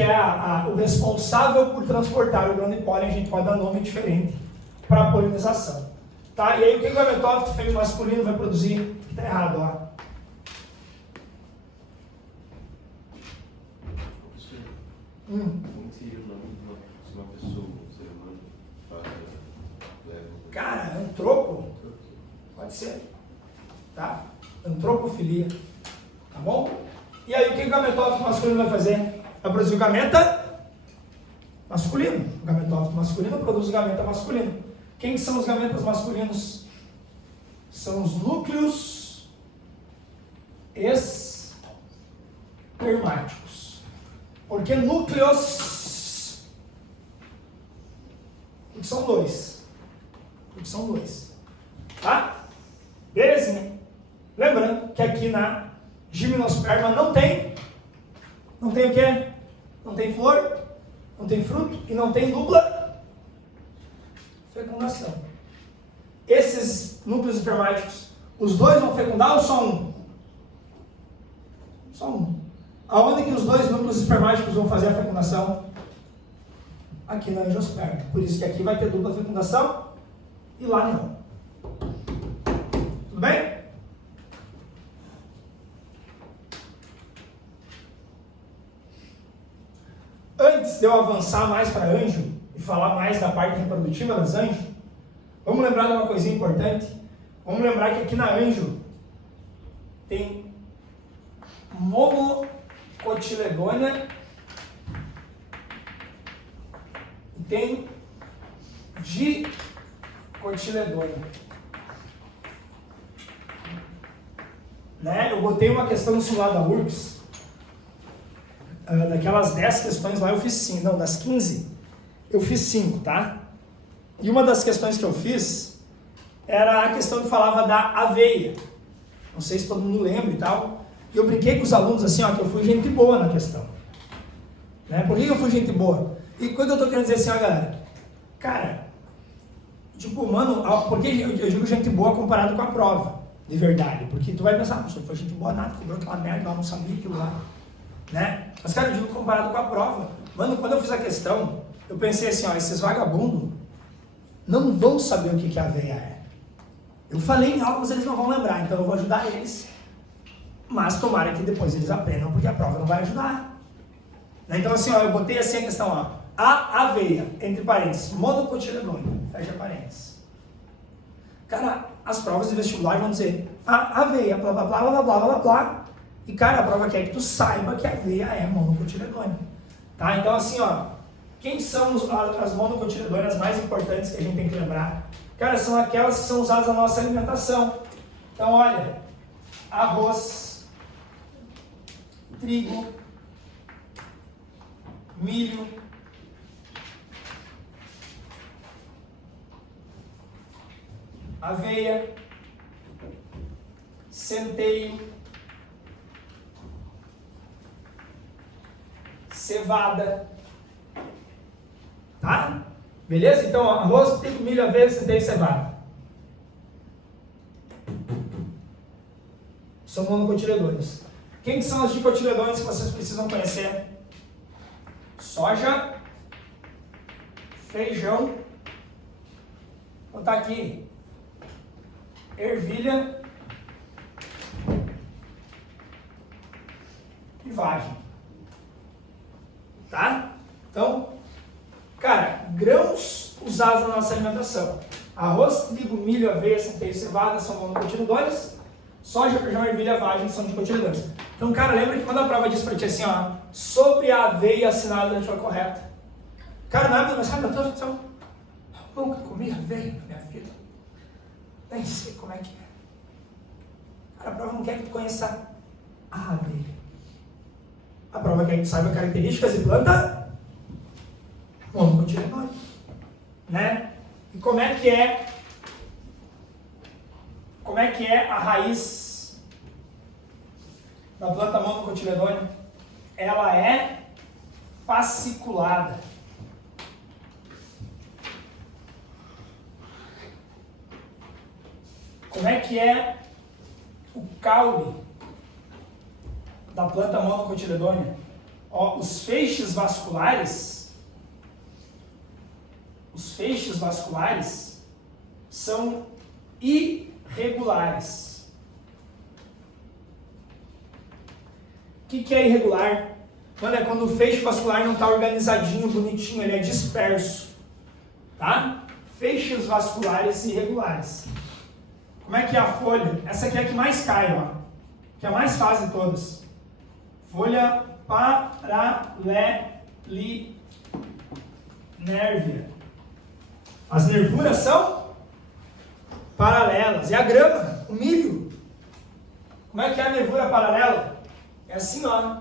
é o responsável por transportar o grão de pólen. A gente pode dar nome diferente para a polinização. Tá? E aí o que o gametófito feito masculino vai produzir? Está errado, ó. Como seria o nome de uma pessoa, um ser humano, Cara, antropo? Pode ser. Tá? Antropofilia. Tá bom? E aí o que o gametófito masculino vai fazer? Vai produzir o gameta masculino. O gametófito masculino produz o gameta masculino. Quem são os gametas masculinos? São os núcleos espermáticos. Por que núcleos? Porque são dois. Tá? Belezinha. Lembrando que aqui na gimnosperma não tem o quê? Não tem flor, não tem fruto e não tem dupla fecundação. Esses núcleos espermáticos, os dois vão fecundar ou só um? Só um. Aonde que os dois núcleos espermáticos vão fazer a fecundação? Aqui na angiosperma. Por isso que aqui vai ter dupla fecundação e lá não. Tudo bem? Antes de eu avançar mais para anjo e falar mais da parte reprodutiva das anjos, vamos lembrar de uma coisinha importante. Vamos lembrar que aqui na anjo tem monocotiledônia e tem dicotiledônia. Né? Eu botei uma questão no simulado da URGS. Daquelas 10 questões lá eu fiz 5, não, das 15 eu fiz 5, tá? E uma das questões que eu fiz era a questão que falava da aveia. Não sei se todo mundo lembra e tal. E eu brinquei com os alunos assim, ó, que eu fui gente boa na questão. Né? Por que eu fui gente boa? E quando eu tô querendo dizer assim, ó, galera, cara, tipo, mano, porque eu digo gente boa comparado com a prova, de verdade. Porque tu vai pensar, professor, foi gente boa nada, cobrou aquela merda, eu não sabia aquilo lá. Né? Mas, cara, eu digo comparado com a prova. Mano, quando eu fiz a questão, eu pensei assim, ó, esses vagabundos não vão saber o que a aveia é. Eu falei em algo, mas eles não vão lembrar, então eu vou ajudar eles. Mas tomara que depois eles aprendam, porque a prova não vai ajudar. Né? Então, assim, ó, eu botei assim a questão, ó, a aveia, entre parênteses, monocotiledônia, fecha parênteses. Cara, as provas de vestibular vão dizer, a aveia, blá, blá, blá, blá, blá, blá, blá. E, cara, a prova quer que tu saiba que a aveia é monocotiledônia. Tá? Então, assim, ó, quem são as monocotiledôneas mais importantes que a gente tem que lembrar? Cara, são aquelas que são usadas na nossa alimentação. Então, olha, arroz, trigo, milho, aveia, centeio, cevada, tá? Beleza? Então, ó, arroz, trigo, milho, aveia, centeio e cevada. São monocotiledôneos. Quem que são os dicotiledôneos que vocês precisam conhecer? Soja, feijão, vou botar aqui, ervilha e vagem. Tá? Então, cara, grãos usados na nossa alimentação. Arroz, trigo, milho, aveia, centeio e cevada são monocotiledôneos. Soja, feijão, ervilha, vagem são dicotiledôneos. Então, cara, lembra que quando a prova diz pra ti assim, ó, sobre a aveia assinada da forma correta. Cara, nada, mas sabe, eu nunca comi aveia na minha vida. Nem sei como é que é. Cara, a prova não quer que tu conheça a aveia. A prova quer que tu saiba características de planta monocotiledônea, né? E como é que é a raiz da planta monocotiledônea? Ela é fasciculada. Como é que é o caule da planta monocotiledônea? Ó, os feixes vasculares são irregulares. O que é irregular? Mano, é quando o feixe vascular não está organizadinho, bonitinho, ele é disperso. Tá? Feixes vasculares irregulares. Como é que é a folha? Essa aqui é a que mais cai, ó. Que é a mais fácil de todas. Folha paralelinérvia. As nervuras são paralelas. E a grama, o milho. Como é que é a nervura paralela? É assim, ó.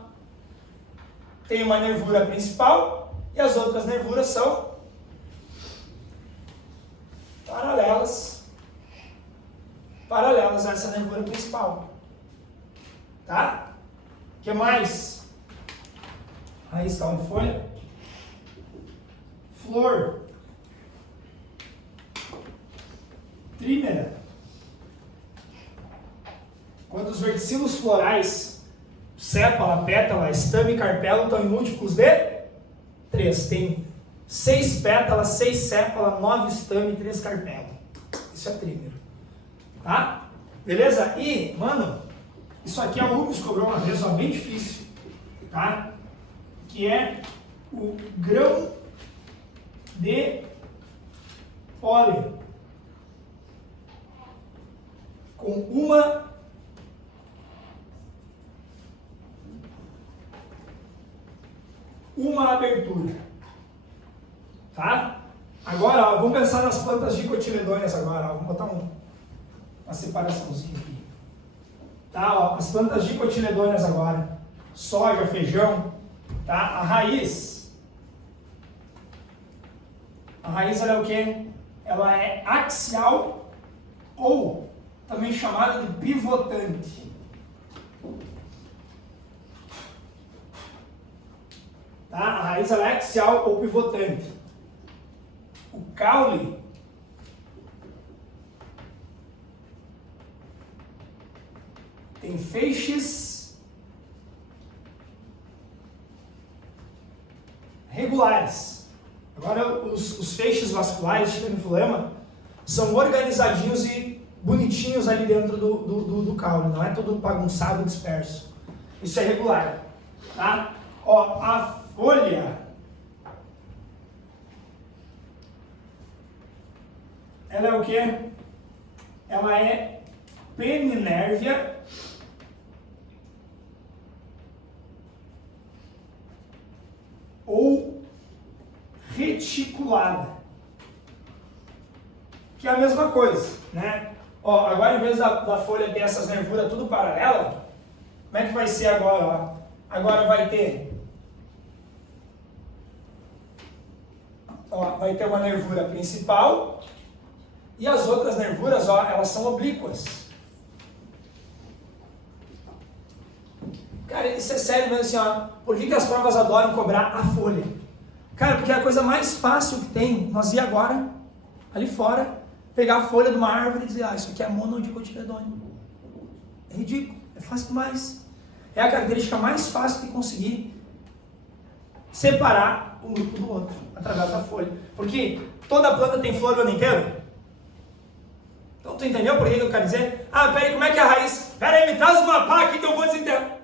Tem uma nervura principal e as outras nervuras são paralelas a essa nervura principal. Tá? O que mais? Raiz, calma, folha. Flor. Trímera. Quando os verticilos florais, sépala, pétala, estame e carpelo estão em múltiplos de 3. Tem 6 pétalas, 6 sépala, 9 estame e 3 carpelo. Isso é trímero. Tá? Beleza? E, mano, isso aqui a URGS cobrou uma vez, ó, bem difícil. Tá? Que é o grão de pólen com uma abertura. Tá? Agora, ó, vamos pensar nas plantas dicotiledôneas agora. Ó. Vamos botar uma separaçãozinha aqui. Tá? Ó, as plantas dicotiledôneas agora. Soja, feijão. Tá? A raiz ela é o quê? Ela é axial ou também chamada de pivotante. Tá? A raiz ela é axial ou pivotante. O caule tem feixes regulares. Agora, os feixes vasculares, tipo enfilema, são organizadinhos e bonitinhos ali dentro do caule. Não é todo bagunçado, disperso. Isso é regular. Tá? Ó, a folha ela é o quê? Ela é peninérvia ou reticulada, que é a mesma coisa, né? Ó, agora em vez da folha ter essas nervuras tudo paralela, como é que vai ser agora? Ó? Agora vai ter, ó, vai ter uma nervura principal e as outras nervuras, ó, elas são oblíquas. Cara, isso é sério mesmo assim, ó. Por que as provas adoram cobrar a folha? Cara, porque é a coisa mais fácil que tem. Nós ir agora, ali fora, pegar a folha de uma árvore e dizer, ah, isso aqui é monodicotiledônio. É ridículo, é fácil demais. É a característica mais fácil de conseguir separar um grupo do outro, através da folha. Porque toda planta tem flor o ano inteiro. Então tu entendeu por que eu quero dizer? Ah, peraí, como é que é a raiz? Peraí, me traz uma pá aqui que eu vou desenterrar.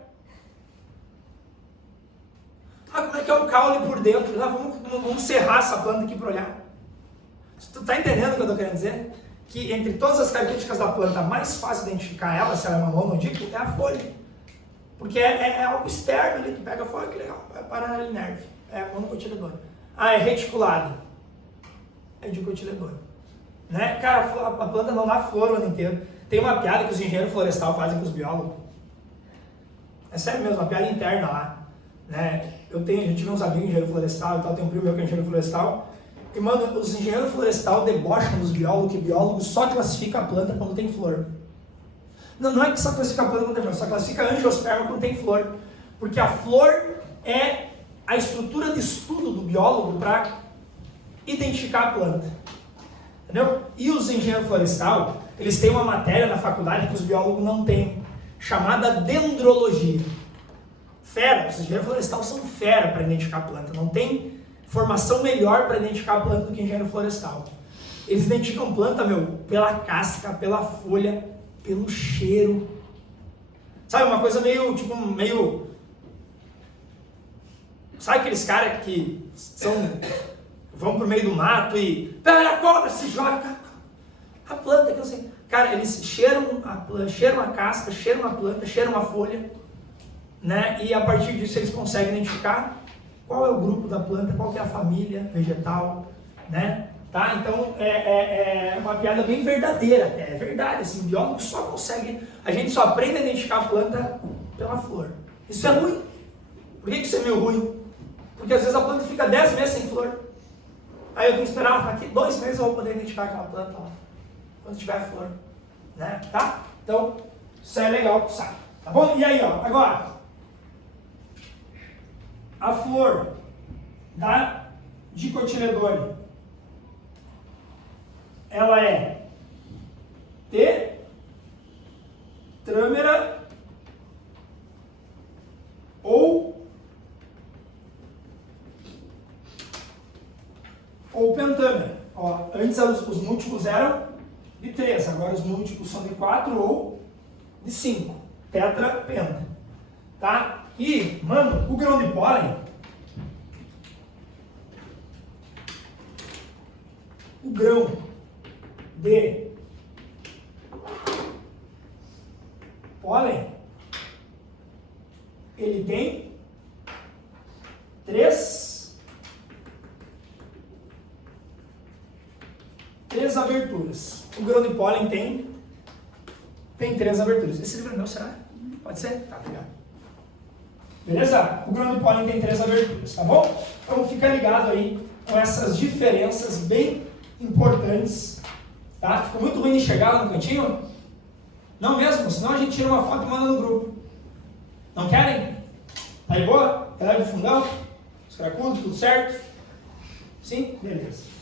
Ah, como é que é o caule por dentro? Ah, vamos serrar essa planta aqui para olhar. Tu tá entendendo o que eu estou querendo dizer? Que entre todas as características da planta, a mais fácil de identificar ela, se ela é uma monodícola, é a folha. Porque é algo externo ali, tu pega a folha, que legal, vai parar ali nerve. É monocotiledônio. Ah, é reticulado. É dicotiledônio. Né? Cara, a planta não dá flor o ano inteiro. Tem uma piada que os engenheiros florestais fazem com os biólogos. É sério mesmo, uma piada interna lá. Né? Eu tive uns amigos engenheiro florestal e tal, tem um primo meu que é engenheiro florestal. E, mano, os engenheiros florestais debocham dos biólogos, que biólogo só classifica a planta quando tem flor. Não é que só classifica a planta quando tem flor, só classifica angiosperma quando tem flor. Porque a flor é a estrutura de estudo do biólogo para identificar a planta. Entendeu? E os engenheiros florestais, eles têm uma matéria na faculdade que os biólogos não têm, chamada dendrologia. Fera, os engenheiros florestais são fera para identificar a planta, não tem formação melhor para identificar a planta do que engenheiro florestal. Eles identificam planta, pela casca, pela folha, pelo cheiro. Sabe, uma coisa meio... Sabe aqueles caras que vão pro meio do mato e... Pega a cobra, se joga. A planta, que eu sei. Cara, eles cheiram a casca, cheiram a planta, cheiram a folha. Né? E a partir disso eles conseguem identificar qual é o grupo da planta, qual que é a família vegetal, né? Tá? Então é uma piada bem verdadeira, é verdade, assim, o biólogo só consegue, a gente só aprende a identificar a planta pela flor. Isso é ruim. Por que isso é meio ruim? Porque às vezes a planta fica 10 meses sem flor. Aí eu tenho que esperar, daqui 2 meses eu vou poder identificar aquela planta lá, quando tiver flor, né? Tá? Então, isso é legal, sabe? Tá bom? E aí, ó, agora... A flor da dicotiledônio, ela é tetrâmera ou pentâmera. Ó, antes os múltiplos eram de 3, agora os múltiplos são de 4 ou de 5. Tetra, penta. Tá? E, mano, o grão de pólen, o grão de pólen, ele tem 3 aberturas. O grão de pólen tem 3 aberturas. Esse livro é meu, será? Pode ser? Tá, obrigado. Beleza? O grão de pólen tem 3 aberturas, tá bom? Então fica ligado aí com essas diferenças bem importantes, tá? Ficou muito ruim de enxergar lá no cantinho? Não mesmo? Senão a gente tira uma foto e manda no grupo. Não querem? Tá de boa? Galera do fundão? Os cracudos, tudo certo? Sim? Beleza.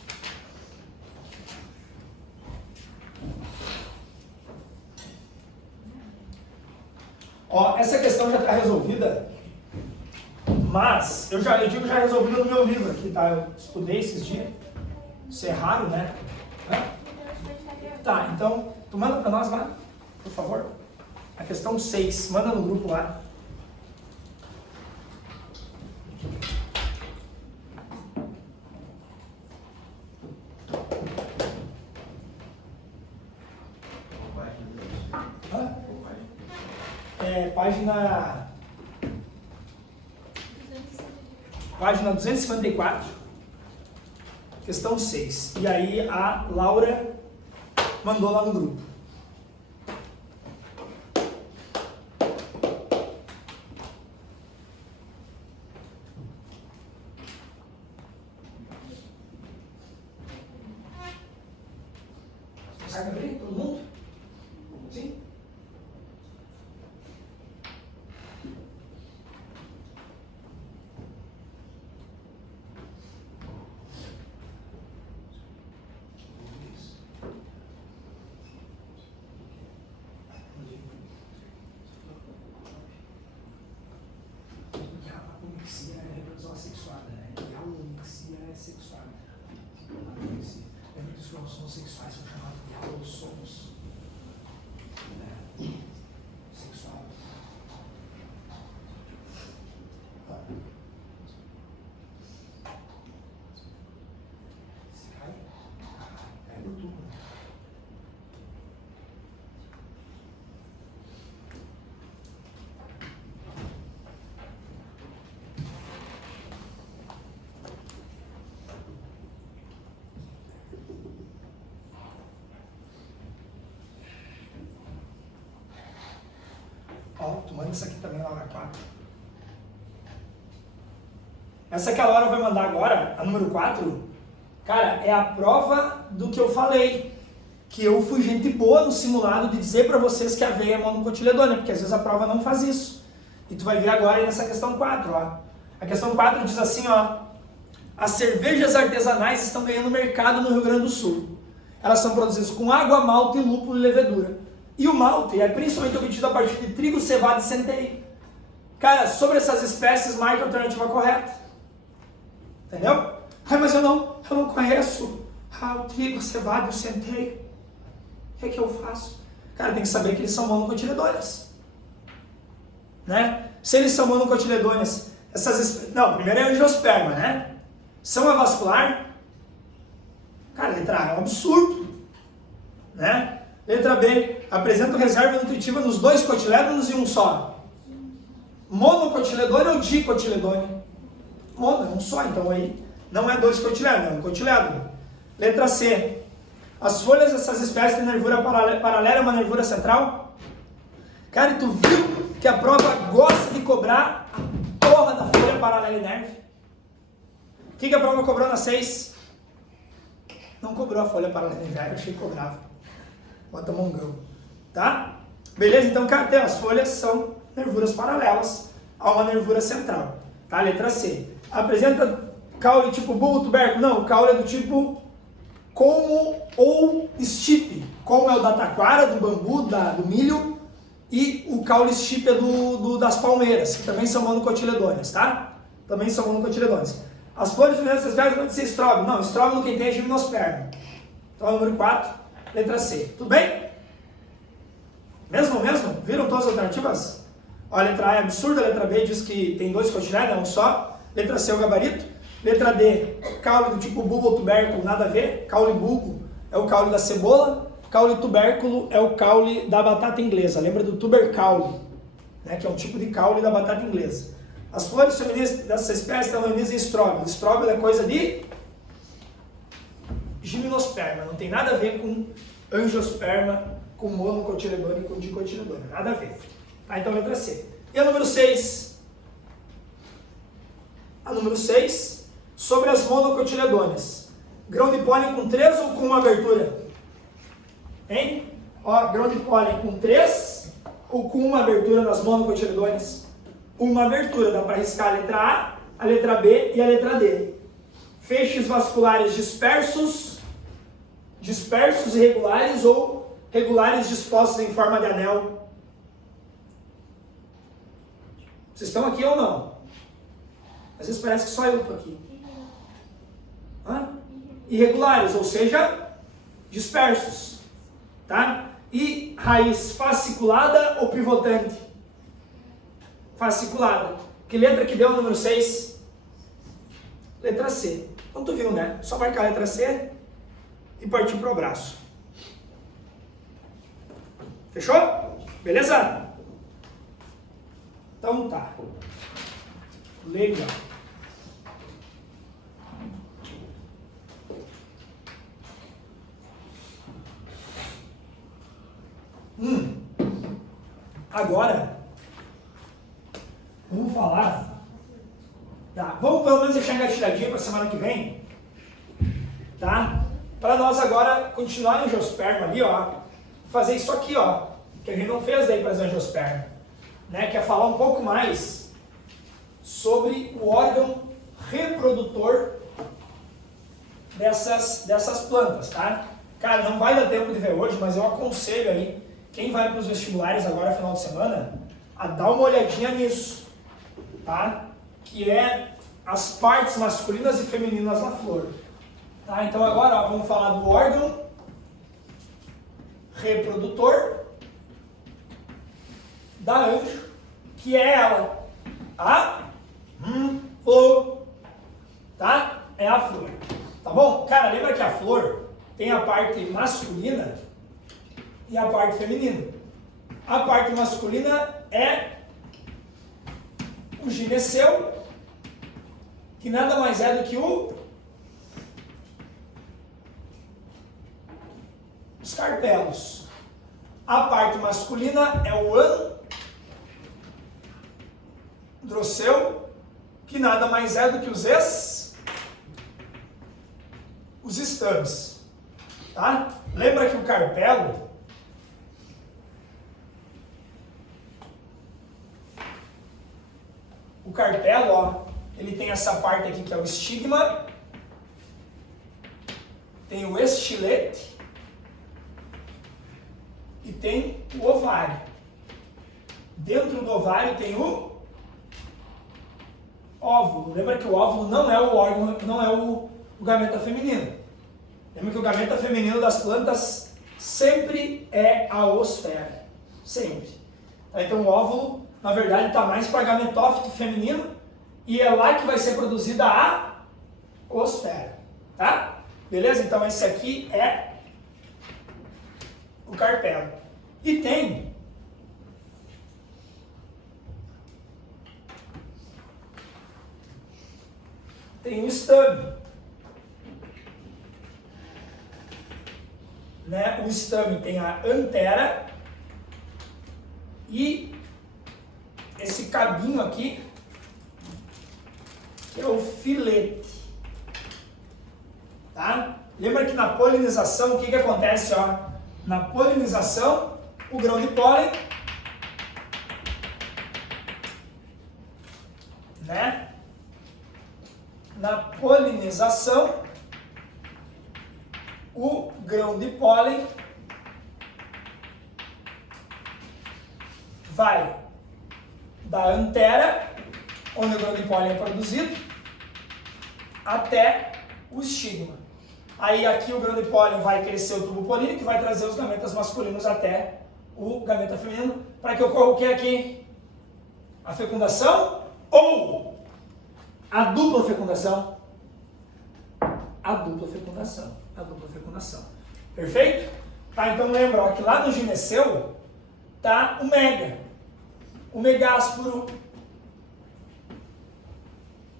Ó, essa questão já está resolvida. Mas, eu digo já resolvido no meu livro aqui, tá? Eu estudei esses dias. Isso é raro, né? Tá, então, tu manda pra nós lá, por favor. A questão 6, manda no grupo lá. Página 254, questão 6. E aí a Laura mandou lá no grupo. Consegue abrir? Todo mundo? Sim? Apomixia é reprodução assexuada, né? E a alomixia é sexuada. Apomixia. Lembra que os cromossomos sexuais são chamados de alossomos? Sexual. Se cai, cai no tubo. Ó, tu manda isso aqui também na hora 4. Essa que a Laura vai mandar agora, a número 4, cara, é a prova do que eu falei. Que eu fui gente boa no simulado de dizer pra vocês que a veia é monocotiledônea, porque às vezes a prova não faz isso. E tu vai ver agora aí nessa questão 4, ó. A questão 4 diz assim, ó. As cervejas artesanais estão ganhando mercado no Rio Grande do Sul. Elas são produzidas com água, malte, lúpulo e levedura. E o malte é principalmente obtido a partir de trigo, cevada e centeio. Cara, sobre essas espécies, marca a alternativa correta. Entendeu? Ah, mas eu não conheço o trigo, a cevada e o centeio. O que eu faço? Cara, tem que saber que eles são monocotiledôneas. Né? Se eles são monocotiledôneas, não, primeiro é angiosperma, né? São avascular. Cara, letra A é um absurdo. Né? Letra B, apresenta reserva nutritiva nos 2 cotilédonos e um só. Monocotiledônea ou dicotiledônea? Mono, é um só, então aí não é 2 cotilédonos, é um cotilédono. Letra C, as folhas dessas espécies têm nervura paralela, uma nervura central? Cara, e tu viu que a prova gosta de cobrar a porra da folha paralela inerte? O que a prova cobrou na 6? Não cobrou a folha paralela inerte, eu achei que cobrava. Bota mongão, tá? Beleza? Então, cara, as folhas são nervuras paralelas a uma nervura central, tá? Letra C. Apresenta caule tipo bulbo, tubérculo? Não, o caule é do tipo colmo ou estipe. Colmo é o da taquara, do bambu, do milho, e o caule estipe é das palmeiras, que também são monocotiledôneas, tá? Também são monocotiledôneas. As folhas dessas espécies vão ser estróbilo. Não, estróbilo quem tem é gimnosperma. Então, número 4. Letra C. Tudo bem? Mesmo? Viram todas as alternativas? Ó, a letra A é absurda, a letra B diz que tem 2 cotilédonos, é um só. Letra C é o gabarito. Letra D, caule do tipo bulbo ou tubérculo, nada a ver. Caule bulbo é o caule da cebola. Caule tubérculo é o caule da batata inglesa. Lembra do tubercaule, né, que é um tipo de caule da batata inglesa. As flores femininas dessa espécie estão reunidas em estróbilo. Estróbilo é coisa de gimnosperma, não tem nada a ver com angiosperma, com monocotiledônea e com dicotiledônea, nada a ver. Tá, então letra C. E a número 6? A número 6, sobre as monocotiledôneas. Grão de pólen com 3 ou com uma abertura? Hein? Ó, grão de pólen com 3 ou com uma abertura nas monocotiledôneas? Uma abertura, dá para arriscar a letra A, a letra B e a letra D. Feixes vasculares dispersos e regulares ou regulares dispostos em forma de anel. Vocês estão aqui ou não? Às vezes parece que só eu estou aqui. Irregulares, ou seja, dispersos. Tá? E raiz fasciculada ou pivotante? Fasciculada. Que letra que deu o número 6? Letra C. Então tu viu, né? Só marcar a letra C e partir pro abraço. Fechou? Beleza? Então tá. Legal. Agora, vamos falar. Tá, vamos pelo menos deixar engatilhadinho para semana que vem. Tá? para nós agora continuar no angiosperma ali, ó, fazer isso aqui, ó, que a gente não fez daí para as angiosperma, né, que é falar um pouco mais sobre o órgão reprodutor dessas plantas, tá? Cara, não vai dar tempo de ver hoje, mas eu aconselho aí, quem vai para os vestibulares agora, final de semana, a dar uma olhadinha nisso, tá? Que é as partes masculinas e femininas na flor. Tá? Então agora, ó, vamos falar do órgão reprodutor da anjo, que é ela, a flor, tá? É a flor, tá bom? Cara, lembra que a flor tem a parte masculina e a parte feminina. A parte masculina é o gineceu, que nada mais é do que os carpelos. A parte masculina é o androceu, que nada mais é do que os estames. Tá? Lembra que o carpelo ó, ele tem essa parte aqui que é o estigma, tem o estilete e tem o ovário. Dentro do ovário tem o óvulo. Lembra que o óvulo não é o órgão, não é o gameta feminino. Lembra que o gameta feminino das plantas sempre é a oosfera. Sempre. Então o óvulo, na verdade, está mais para gametófito feminino e é lá que vai ser produzida a oosfera. Tá? Beleza? Então esse aqui é o carpelo. E tem o estame. Né? O estame tem a antera e esse cabinho aqui, que é o filete. Tá? Lembra que na polinização, o que acontece? Ó? Na polinização, o grão de pólen, né? Na polinização, o grão de pólen vai da antera, onde o grão de pólen é produzido, até o estigma. Aí aqui o grão de pólen vai crescer o tubo polínico, que vai trazer os gametas masculinos até o gameta feminino, para que ocorra o que aqui? A fecundação ou a dupla fecundação? A dupla fecundação. A dupla fecundação. Perfeito? Tá, então lembra ó, que lá no gineceu tá o mega, o megásporo,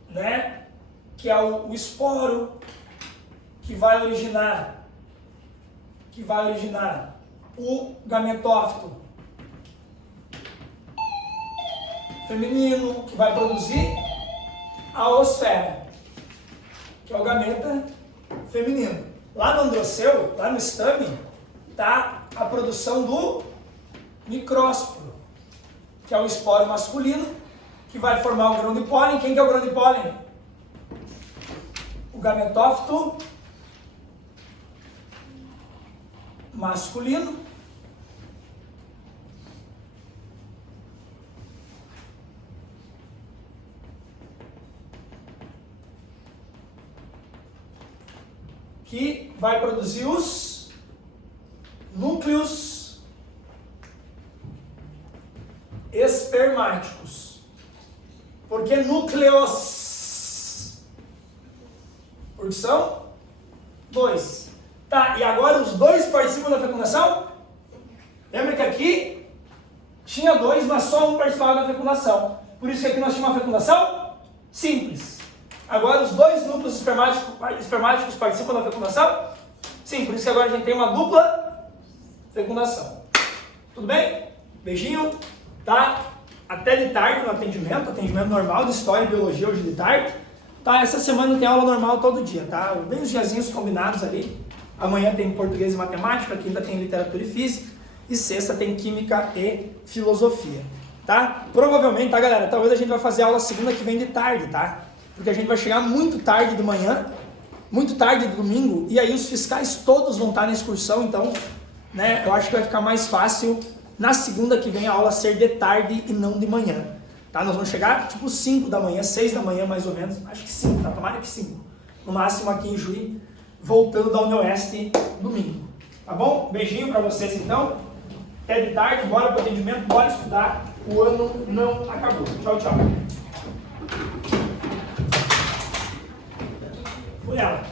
né? Que é o esporo que vai originar o gametófito feminino, que vai produzir a oosfera, que é o gameta feminino. Lá no androceu, lá no estame, está a produção do micrósporo, que é o esporo masculino, que vai formar o grão de pólen. Quem que é o grão de pólen? O gametófito masculino, que vai produzir os núcleos espermáticos. Por que núcleos? Porque são dois. Tá, e agora os dois participam da fecundação? Lembra que aqui tinha dois, mas só um participava da fecundação. Por isso que aqui nós tínhamos uma fecundação simples. Agora os dois núcleos espermáticos participam da fecundação? Sim, por isso que agora a gente tem uma dupla fecundação. Tudo bem? Beijinho, tá? Até de tarde no atendimento normal de História e Biologia hoje de tarde. Tá? Essa semana tem aula normal todo dia, tá? Bem os diazinhos combinados ali, Amanhã tem português e matemática, quinta tem literatura e física, e sexta tem química e filosofia, tá? Provavelmente, tá, galera? Talvez a gente vai fazer aula segunda que vem de tarde, tá? Porque a gente vai chegar muito tarde de manhã, muito tarde de domingo, e aí os fiscais todos vão estar na excursão, então, né, eu acho que vai ficar mais fácil na segunda que vem a aula ser de tarde e não de manhã, tá? Nós vamos chegar tipo 5 da manhã, 6 da manhã mais ou menos, acho que 5, tá? Tomara que 5, no máximo aqui em Juí, voltando da Unioeste domingo, tá bom? Beijinho pra vocês então, até de tarde, bora pro atendimento, bora estudar, o ano não acabou. Tchau, tchau. Fui ela.